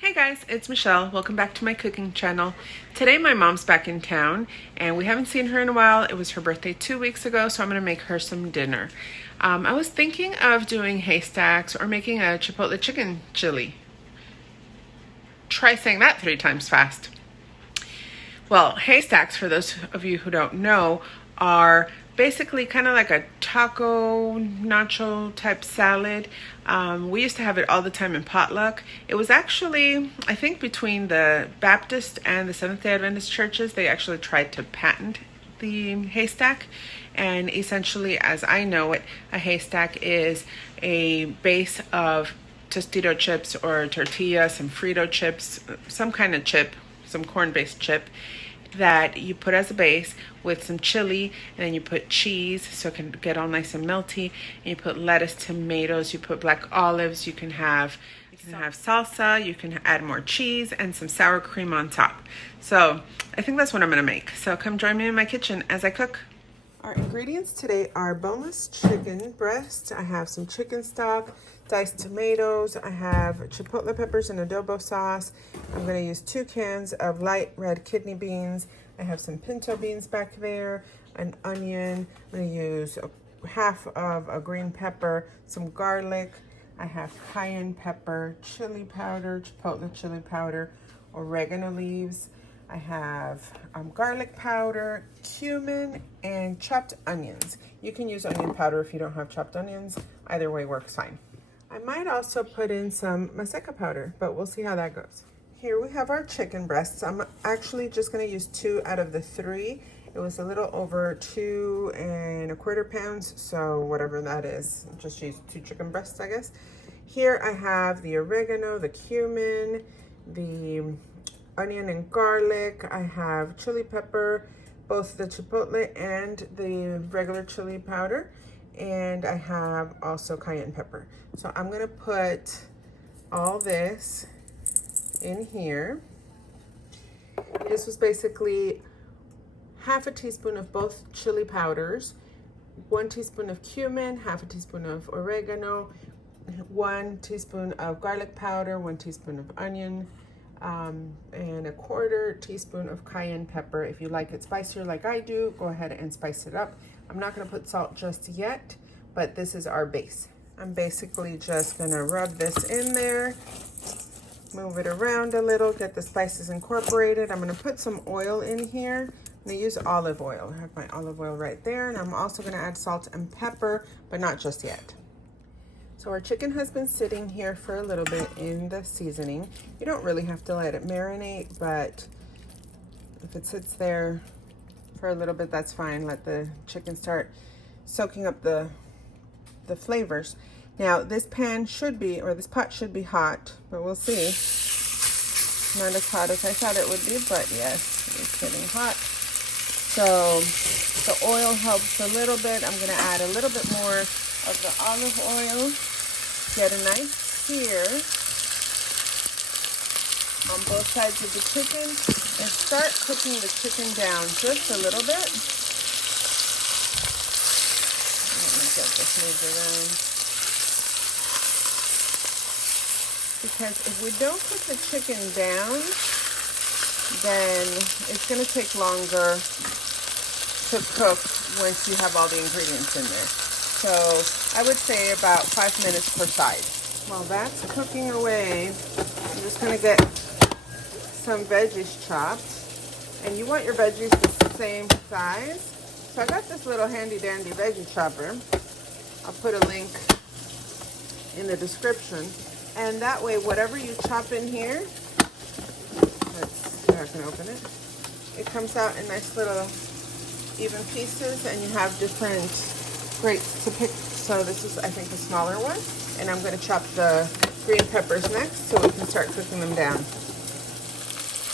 Hey guys, it's Michelle. Welcome back to my cooking channel. Today my mom's back in town and we haven't seen her in a while. It was her birthday 2 weeks ago, so I'm going to make her some dinner. I was thinking of doing Haystacks or making a Chipotle chicken chili. Try saying that 3 times fast. Well, Haystacks, for those of you who don't know, are basically kind of like a taco nacho type salad. We used to have it all the time in potluck. It was actually, I think, between the Baptist and the Seventh-day Adventist churches, they actually tried to patent the haystack. And essentially, as I know it, a haystack is a base of Tostito chips or tortilla, some Frito chips, some kind of chip, some corn-based chip that you put as a base with some chili, and then you put cheese so it can get all nice and melty, and you put lettuce, tomatoes, you put black olives, you can have salsa, you can add more cheese and some sour cream on top. So I think that's what I'm gonna make. So come join me in my kitchen as I cook. Our ingredients today are boneless chicken breast. I have some chicken stock, diced tomatoes. I have chipotle peppers and adobo sauce. I'm going to use 2 cans of light red kidney beans. I have some pinto beans back there, an onion. I'm going to use half of a green pepper, some garlic. I have cayenne pepper, chili powder, chipotle chili powder, oregano leaves. I have garlic powder, cumin, and chopped onions. You can use onion powder if you don't have chopped onions. Either way works fine. I might also put in some masa powder, but we'll see how that goes. Here we have our chicken breasts. I'm actually just going to use 2 out of the 3. It was a little over 2 1/4 pounds, so whatever that is, just use 2 chicken breasts, I guess. Here I have the oregano, the cumin, the onion and garlic. I have chili pepper, both the chipotle and the regular chili powder, and I have also cayenne pepper. So I'm gonna put all this in here. This was basically half a teaspoon of both chili powders, 1 teaspoon of cumin, half a teaspoon of oregano, 1 teaspoon of garlic powder, 1 teaspoon of onion, and 1/4 teaspoon of cayenne pepper. If you like it spicier like I do, go ahead and spice it up. I'm not going to put salt just yet, but this is our base. I'm basically just going to rub this in there, move it around a little, get the spices incorporated. I'm going to put some oil in here. I'm going to use olive oil. I have my olive oil right there, and I'm also going to add salt and pepper, but not just yet. So our chicken has been sitting here for a little bit in the seasoning. You don't really have to let it marinate, but if it sits there for a little bit, that's fine. Let the chicken start soaking up the flavors. Now this pan should be, or this pot should be hot, but we'll see. Not as hot as I thought it would be, but yes, it's getting hot. So the oil helps a little bit. I'm gonna add a little bit more of the olive oil, get a nice sear on both sides of the chicken, and start cooking the chicken down just a little bit. Let me get this moved around. Because if we don't cook the chicken down, then it's going to take longer to cook once you have all the ingredients in there. So I would say about 5 minutes per side. While that's cooking away, I'm just gonna get some veggies chopped. And you want your veggies the same size. So I got this little handy dandy veggie chopper. I'll put a link in the description. And that way, whatever you chop in here, let's see if I can open it. It comes out in nice little even pieces, and you have different grapes to pick. So this is, I think, the smaller one, and I'm going to chop the green peppers next so we can start cooking them down.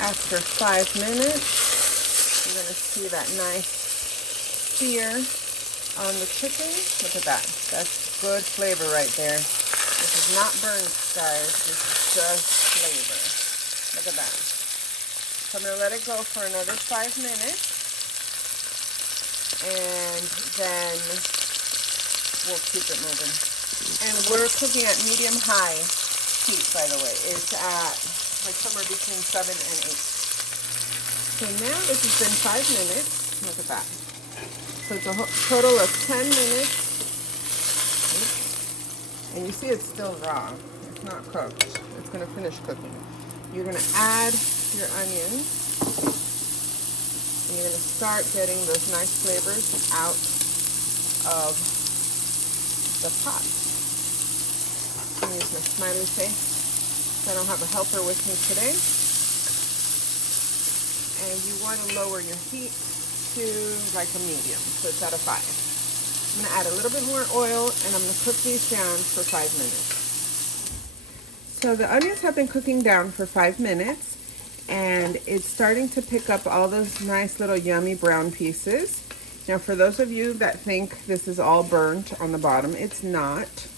After 5 minutes, you're going to see that nice sear on the chicken. Look at that. That's good flavor right there. This is not burnt, guys. This is just flavor. Look at that. So I'm going to let it go for another 5 minutes, and then we'll keep it moving. And we're cooking at medium-high heat, by the way. It's at like somewhere between 7 and 8. So now this has been 5 minutes. Look at that. So it's a total of 10 minutes. And you see it's still raw. It's not cooked. It's going to finish cooking. You're going to add your onions. And you're going to start getting those nice flavors out of the pot. I'm going to use my smiley face. I don't have a helper with me today. And you want to lower your heat to like a medium, so it's at a 5. I'm going to add a little bit more oil and I'm going to cook these down for 5 minutes. So the onions have been cooking down for 5 minutes and it's starting to pick up all those nice little yummy brown pieces. Now for those of you that think this is all burnt on the bottom, it's not.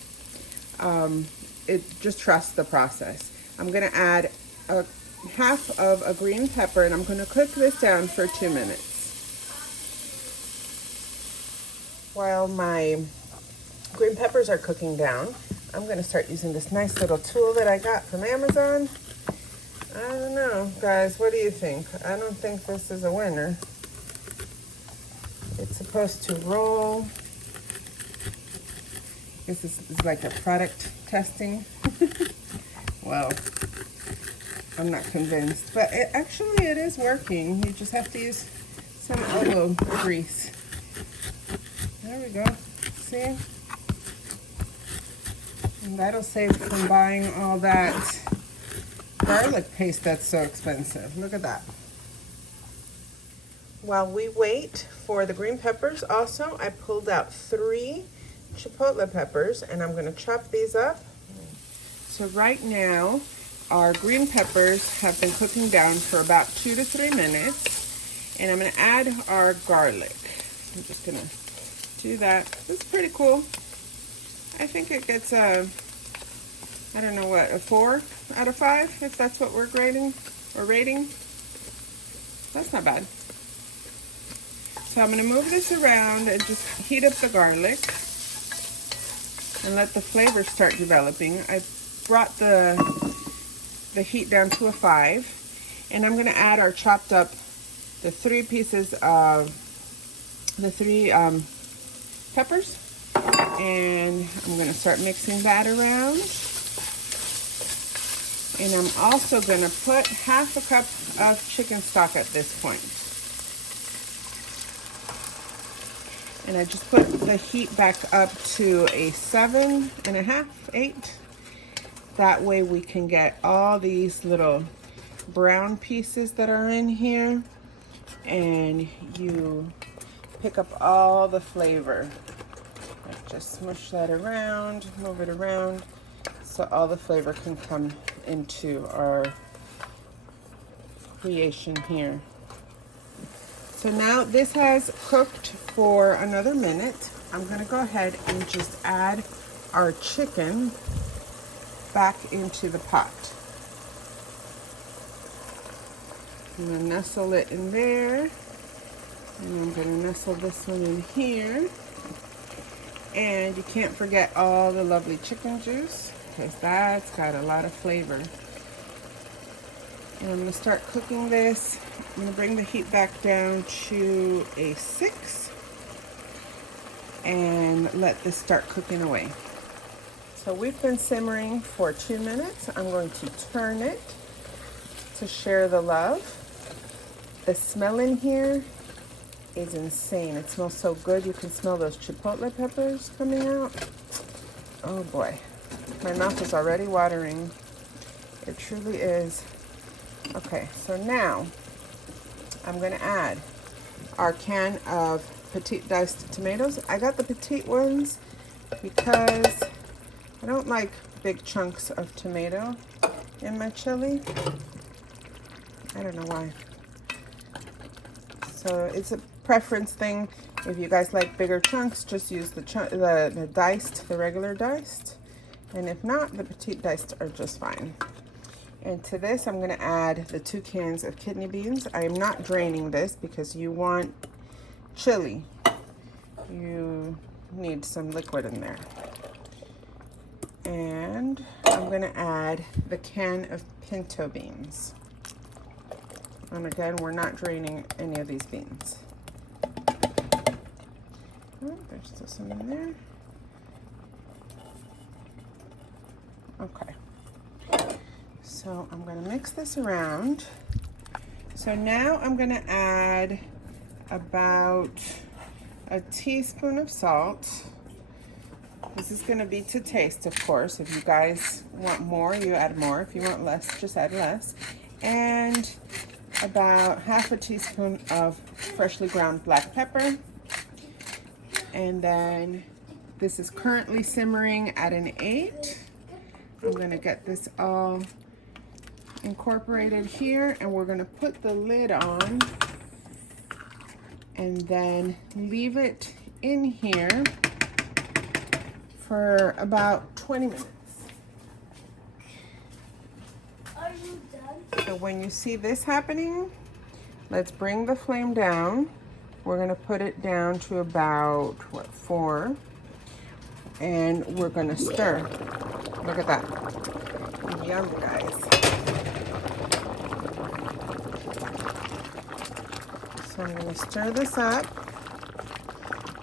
Just trust the process. I'm going to add a half of a green pepper and I'm going to cook this down for 2 minutes. While my green peppers are cooking down, I'm going to start using this nice little tool that I got from Amazon. I don't know, guys, what do you think? I don't think this is a winner. It's supposed to roll. This is like a product testing. Well, I'm not convinced, but it is working. You just have to use some elbow grease. There we go. See? And that'll save from buying all that garlic paste that's so expensive. Look at that. While we wait for the green peppers, also I pulled out 3 Chipotle peppers and I'm going to chop these up. So right now our green peppers have been cooking down for about 2 to 3 minutes and I'm going to add our garlic. I'm just going to do that. This is pretty cool. I think it gets a, I don't know what, a 4 out of 5 if that's what we're grading or rating. That's not bad. So I'm going to move this around and just heat up the garlic and let the flavors start developing. I brought the heat down to a 5 and I'm going to add our chopped up, the 3 pieces of the 3 peppers, and I'm going to start mixing that around. And I'm also going to put half a cup of chicken stock at this point. And I just put the heat back up to a 7.5, 8. That way we can get all these little brown pieces that are in here and you pick up all the flavor. Just smush that around, move it around so all the flavor can come into our creation here. So now this has cooked for another minute. I'm going to go ahead and just add our chicken back into the pot. I'm going to nestle it in there. And I'm going to nestle this one in here. And you can't forget all the lovely chicken juice because that's got a lot of flavor. And I'm going to start cooking this. I'm going to bring the heat back down to a 6 and let this start cooking away. So we've been simmering for 2 minutes. I'm going to turn it to share the love. The smell in here is insane. It smells so good. You can smell those chipotle peppers coming out. Oh boy, my mouth is already watering. It truly is. Okay, so now I'm going to add our can of Petite diced tomatoes. I got the Petite ones because I don't like big chunks of tomato in my chili. I don't know why. So it's a preference thing. If you guys like bigger chunks, just use the diced, the regular diced. And if not, the Petite diced are just fine. And to this, I'm going to add the 2 cans of kidney beans. I am not draining this because you want chili. You need some liquid in there. And I'm gonna add the can of pinto beans. And again, we're not draining any of these beans. Oh, there's still some in there. Okay. So I'm gonna mix this around. So now I'm gonna add about a teaspoon of salt. This is gonna be to taste, of course. If you guys want more, you add more. If you want less, just add less. And about half a teaspoon of freshly ground black pepper. And then this is currently simmering at an 8. I'm gonna get this all incorporated here, and we're gonna put the lid on and then leave it in here for about 20 minutes. Are you done? So when you see this happening, let's bring the flame down. We're gonna put it down to about, what, 4. And we're gonna stir. Look at that. Yum, guys. So I'm gonna stir this up.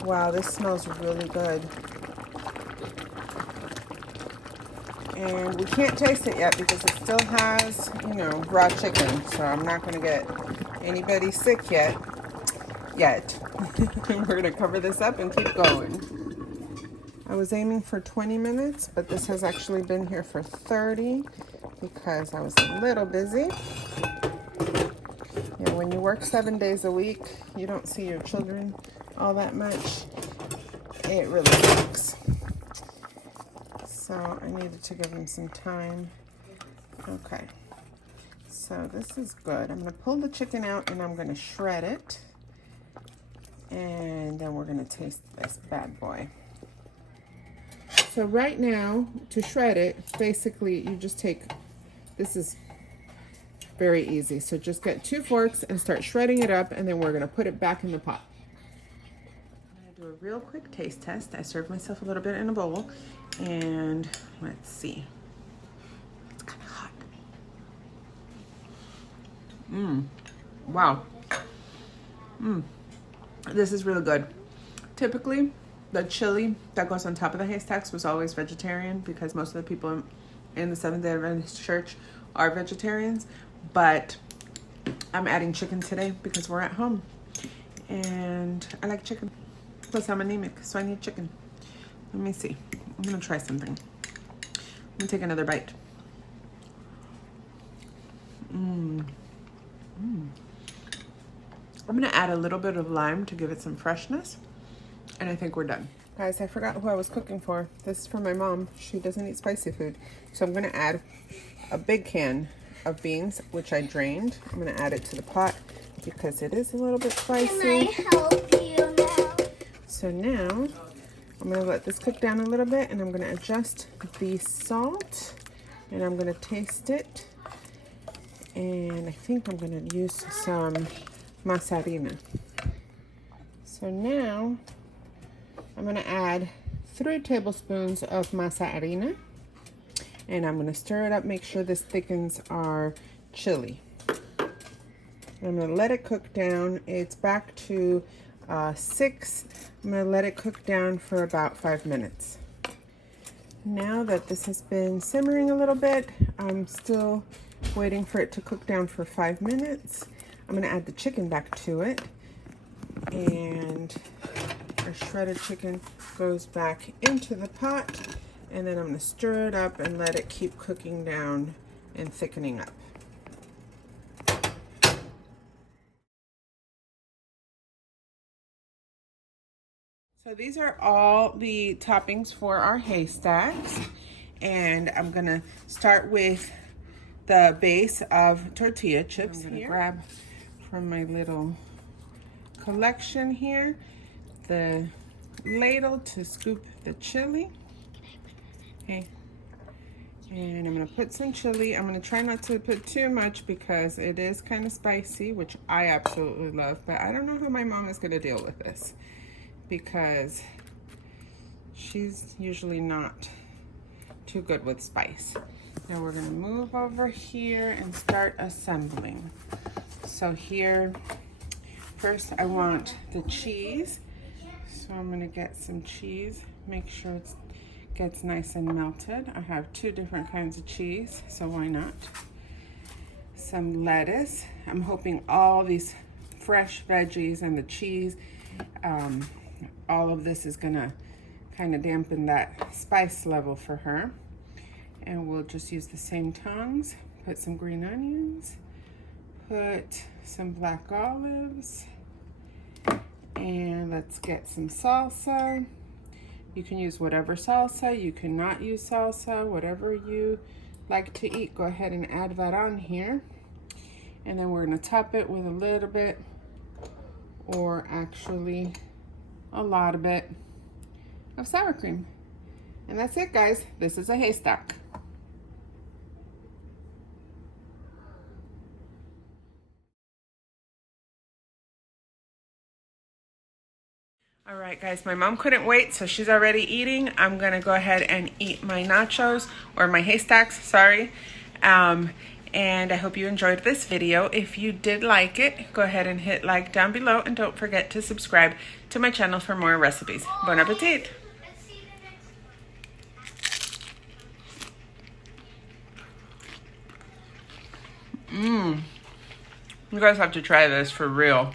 Wow, this smells really good. And we can't taste it yet because it still has, you know, raw chicken. So I'm not gonna get anybody sick yet. We're gonna cover this up and keep going. I was aiming for 20 minutes, but this has actually been here for 30 because I was a little busy. You know, when you work 7 days a week, you don't see your children all that much. It really sucks. So I needed to give them some time. Okay, so this is good. I'm gonna pull the chicken out and I'm gonna shred it. And then we're gonna taste this bad boy. So right now, to shred it, basically you just take, this is very easy. So just get 2 forks and start shredding it up, and then we're gonna put it back in the pot. I'm gonna do a real quick taste test. I served myself a little bit in a bowl, and let's see. It's kind of hot. Wow. This is really good. Typically, the chili that goes on top of the Haystacks was always vegetarian because most of the people in the Seventh-day Adventist Church are vegetarians. But I'm adding chicken today because we're at home. And I like chicken. Plus, I'm anemic, so I need chicken. Let me see. I'm going to try something. I'm going to take another bite. I'm going to add a little bit of lime to give it some freshness. And I think we're done. Guys, I forgot who I was cooking for. This is for my mom. She doesn't eat spicy food. So I'm going to add a big can of beans, which I drained. I'm going to add it to the pot because it is a little bit spicy. Can I help you now? So now I'm going to let this cook down a little bit, and I'm going to adjust the salt, and I'm going to taste it. And I think I'm going to use some masa harina. So now I'm going to add 3 tablespoons of masa harina, and I'm going to stir it up, make sure this thickens our chili. I'm going to let it cook down. It's back to 6. I'm going to let it cook down for about 5 minutes. Now that this has been simmering a little bit, I'm still waiting for it to cook down for 5 minutes. I'm going to add the chicken back to it, and our shredded chicken goes back into the pot, and then I'm going to stir it up and let it keep cooking down and thickening up. So these are all the toppings for our Haystacks, and I'm going to start with the base of tortilla chips. I'm going to grab from my little collection here the ladle to scoop the chili. Okay, and I'm going to put some chili. I'm going to try not to put too much because it is kind of spicy, which I absolutely love, but I don't know how my mom is going to deal with this because she's usually not too good with spice. Now we're gonna move over here and start assembling. So here, first I want the cheese. So I'm gonna get some cheese, make sure it gets nice and melted. I have 2 different kinds of cheese, so why not? Some lettuce. I'm hoping all these fresh veggies and the cheese, all of this is gonna kind of dampen that spice level for her. And we'll just use the same tongs. Put some green onions, put some black olives, and let's get some salsa. You can use whatever salsa, you cannot use salsa, whatever you like to eat, go ahead and add that on here. And then we're gonna top it with a little bit, or actually a lot of it, of sour cream. And that's it, guys. This is a haystack. All right, guys, my mom couldn't wait, so she's already eating. I'm gonna go ahead and eat my nachos, or my haystacks, sorry. And I hope you enjoyed this video. If you did like it, go ahead and hit like down below, and don't forget to subscribe to my channel for more recipes. Bon appetit! You guys have to try this for real.